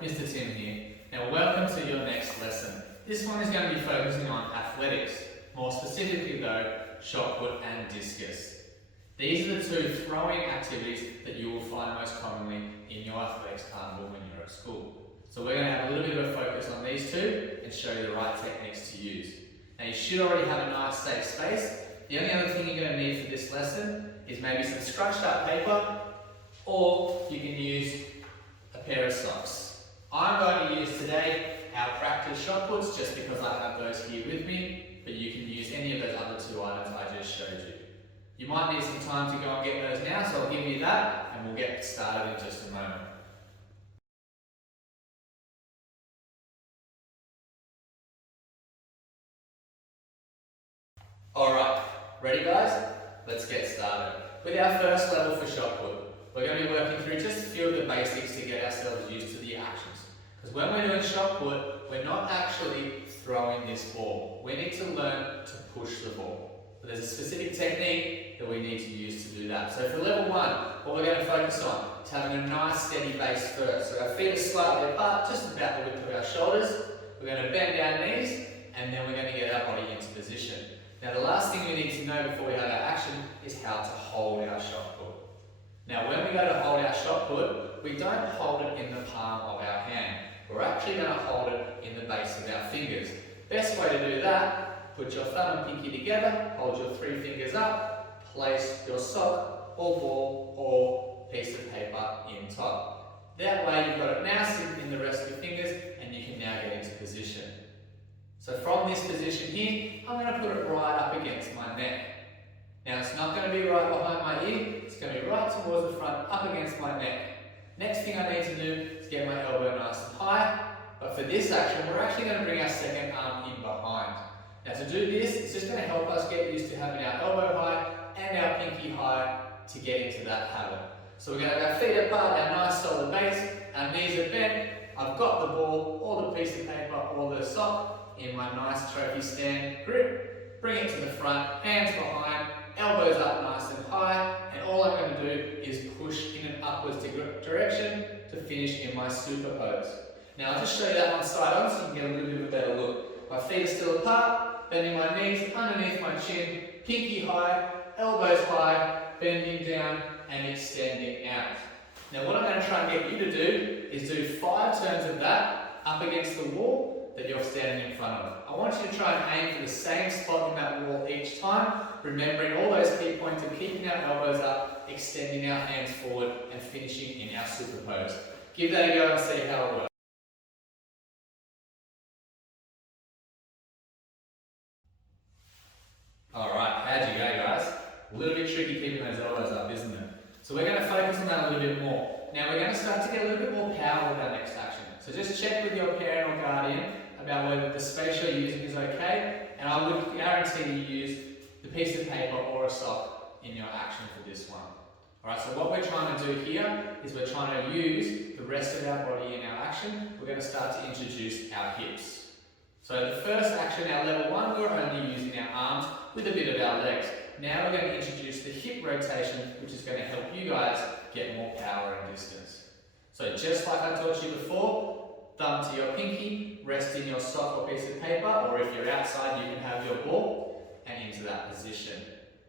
Mr. Tim here. Now welcome to your next lesson. This one is going to be focusing on athletics, more specifically though, shot put and discus. These are the two throwing activities that you will find most commonly in your athletics carnival when you're at school. So we're going to have a little bit of a focus on these two and show you the right techniques to use. Now you should already have a nice safe space. The only other thing you're going to need for this lesson is maybe some scrunched up paper, or you can use a pair of socks. I'm going to use today our practice shot puts just because I have those here with me, but you can use any of those other two items I just showed you. You might need some time to go and get those now, so I'll give you that and we'll get started in just a moment. Alright, ready guys? Let's get started. With our first level for shot put, we're going to be working through just a few of the basics to get ourselves used to the actions. Because when we're doing shot put, we're not actually throwing this ball. We need to learn to push the ball. But there's a specific technique that we need to use to do that. So for level 1, what we're going to focus on is having a nice steady base first. So our feet are slightly apart, just about the width of our shoulders. We're going to bend our knees, and then we're going to get our body into position. Now the last thing we need to know before we have our action is how to hold our shot put. Now when we go to hold our shot put, we don't hold it in the palm of our hand. We're actually going to hold it in the base of our fingers. Best way to do that, put your thumb and pinky together, hold your 3 fingers up, place your sock or ball or piece of paper in top. That way you've got it now sitting in the rest of your fingers and you can now get into position. So from this position here, I'm going to put it right up against my neck. Now it's not going to be right behind my ear, it's going to be right towards the front, up against my neck. Next thing I need to do is get my elbow nice and high, but for this action we're actually going to bring our second arm in behind. Now to do this, it's just going to help us get used to having our elbow high and our pinky high to get into that habit. So we're going to have our feet apart, our nice solid base, our knees are bent, I've got the ball or the piece of paper or the sock in my nice trophy stand grip, bring it to the front, hands behind, elbows up nice and high, and all I'm going to do is push in an upwards direction to finish in my super pose. Now I'll just show you that one side on so you can get a little bit of a better look. My feet are still apart, bending my knees underneath my chin, pinky high, elbows high, bending down and extending out. Now what I'm going to try and get you to do is do 5 turns of that up against the wall that you're standing in front of. I want you to try and aim for the same spot in that wall each time, remembering all those key points of keeping our elbows up, extending our hands forward and finishing in our super pose. Give that a go and see how it works. Alright, how'd you go guys? A little bit tricky keeping those elbows up, isn't it? So we're going to focus on that a little bit more. Now we're going to start to get a little bit more power with our next action. So just check with your parent or guardian about whether the space you're using is okay, and I would guarantee you use the piece of paper or a sock in your action for this one. Alright, so what we're trying to do here is we're trying to use the rest of our body in our action. We're going to start to introduce our hips. So the first action, our level 1, we're only using our arms with a bit of our legs. Now we're going to introduce the hip rotation, which is going to help you guys get more power and distance. So just like I taught you before, thumb to your pinky, rest in your sock or piece of paper, or if you're outside you can have your ball, and into that position.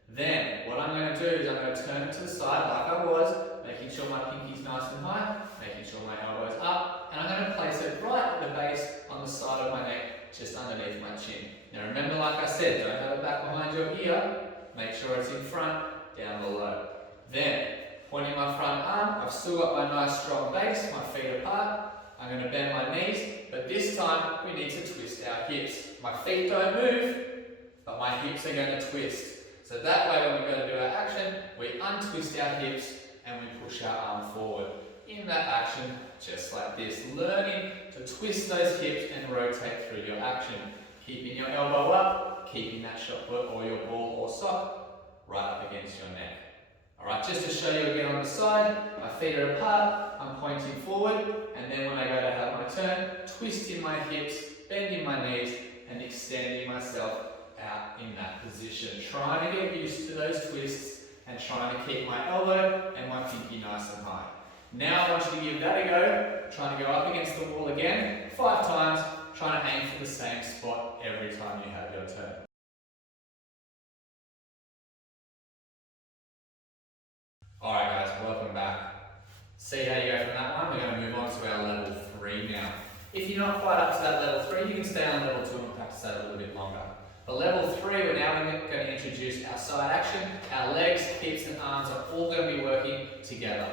Then, what I'm going to do is I'm going to turn it to the side like I was, making sure my pinky's nice and high, making sure my elbow's up, and I'm going to place it right at the base on the side of my neck, just underneath my chin. Now remember, like I said, don't have it back behind your ear, make sure it's in front, down below. Then, pointing my front arm, I've still got my nice strong base, my feet apart, I'm going to bend my knees, but this time we need to twist our hips. My feet don't move, but my hips are going to twist. So that way when we go to do our action, we untwist our hips and we push our arm forward. In that action, just like this, learning to twist those hips and rotate through your action. Keeping your elbow up, keeping that shot put or your ball or sock right up against your neck. Alright, just to show you again on the side, my feet are apart, I'm pointing forward, and then when I go to have my turn, twisting my hips, bending my knees, and extending myself out in that position. Trying to get used to those twists and trying to keep my elbow and my pinky nice and high. Now I want you to give that a go, trying to go up against the wall again, 5 times, trying to aim for the same spot every time you have your turn. Alright guys, welcome back. See how you go from that one? We're going to move on to our level 3 now. If you're not quite up to that level 3, you can stay on level 2 and practice that a little bit longer. But level 3, we're now going to introduce our side action. Our legs, hips and arms are all going to be working together.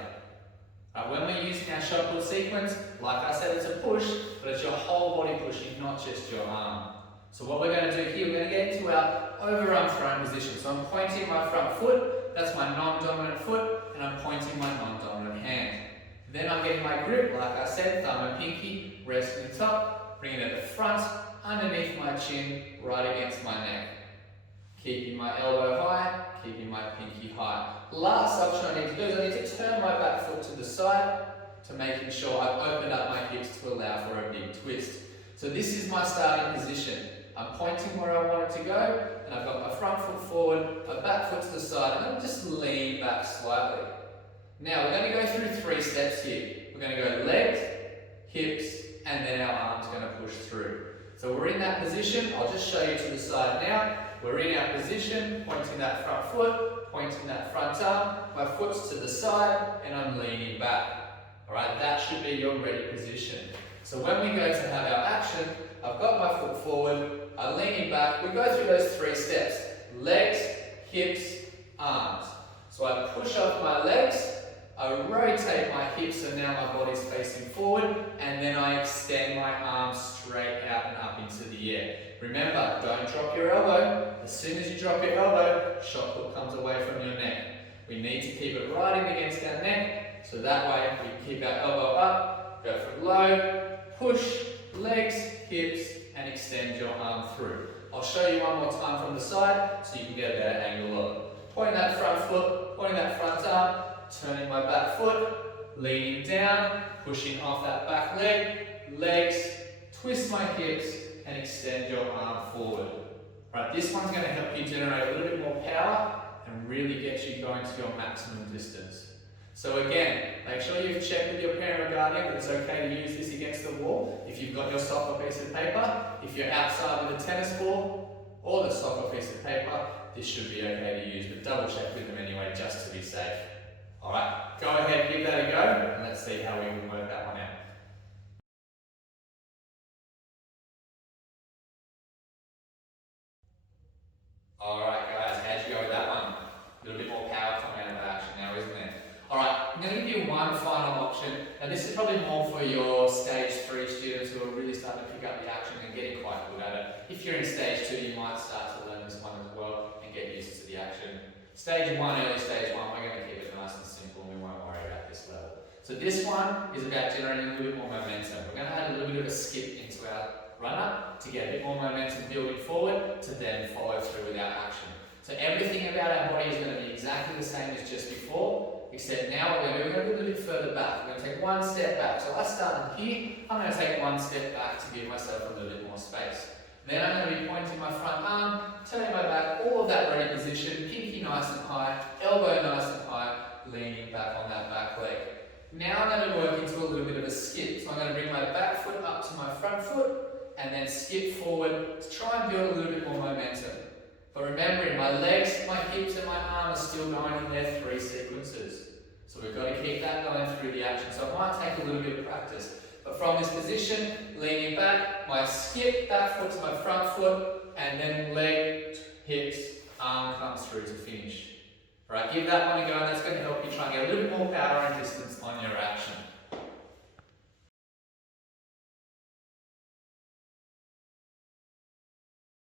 When we're using our shot put sequence, like I said, it's a push, but it's your whole body pushing, not just your arm. So what we're going to do here, we're going to get into our overarm thrown position. So I'm pointing my front foot, that's my non-dominant foot, and I'm pointing my non-dominant hand. Then I'm getting my grip, like I said, thumb and pinky, resting top, bringing it at the front, underneath my chin, right against my neck. Keeping my elbow high, keeping my pinky high. Last option I need to do is I need to turn my back foot to the side to making sure I've opened up my hips to allow for a big twist. So this is my starting position. I'm pointing where I want it to go, and I've got my front foot forward, my back foot to the side, and I'm just lean back slightly. Now we're going to go through 3 steps here. We're going to go legs, hips, and then our arms are going to push through. So we're in that position. I'll just show you to the side now. We're in our position, pointing that front foot, pointing that front arm, my foot's to the side, and I'm leaning back. Alright, that should be your ready position. So when we go to have our action, I've got my foot forward, I'm leaning back, we go through those 3 steps. Legs, hips, arms. So I push off my legs, I rotate my hips so now my body's facing forward, and then I extend my arms straight out and up into the air. Remember, don't drop your elbow. As soon as you drop your elbow, shot put comes away from your neck. We need to keep it right in against our neck, so that way we keep our elbow up, go from low, push, legs, hips, and extend your arm through. I'll show you one more time from the side so you can get a better angle of it. Pointing that front foot, pointing that front arm, turning my back foot, leaning down, pushing off that back leg, legs, twist my hips, and extend your arm forward. Right, this one's going to help you generate a little bit more power and really get you going to your maximum distance. So again, make sure you've checked with your parent or guardian that it's okay to use this against the wall. If you've got your soccer piece of paper, if you're outside with a tennis ball or the soccer piece of paper, this should be okay to use, but double check with them anyway just to be safe. Alright, go ahead, give that a go, and let's see how we can work that one out. Alright guys, how'd you go with that one? A little bit more power coming out of action now, isn't there? Alright, I'm going to give you one final option. Now this is probably more for your stage 3 students who are really starting to pick up the action and getting quite good at it. If you're in stage 2, you might start to learn this one as well and get used to the action. Stage 1, early stage 1, we're going to keep it nice and simple and we won't worry about this level. So this one is about generating a little bit more momentum. We're going to add a little bit of a skip into our run-up to get a bit more momentum building forward to then follow through with our action. So everything about our body is going to be exactly the same as just before, except now what we're going to do, we're going to go a little bit further back. We're going to take one step back. So I start here, I'm going to take one step back to give myself a little bit more space. Then I'm going to be pointing my front arm, turning my back, all of that ready position, pinky nice and high, elbow nice and high, leaning back on that back leg. Now I'm going to work into a little bit of a skip. So I'm going to bring my back foot up to my front foot and then skip forward to try and build a little bit more momentum. But remembering, my legs, my hips and my arm are still going in their 3 sequences. So we've got to keep that going through the action. So it might take a little bit of practice. But from this position, leaning back, my skip, back foot to my front foot, and then leg, hips, arm comes through to finish. Alright, give that one a go, and that's going to help you try and get a little bit more power and distance on your action.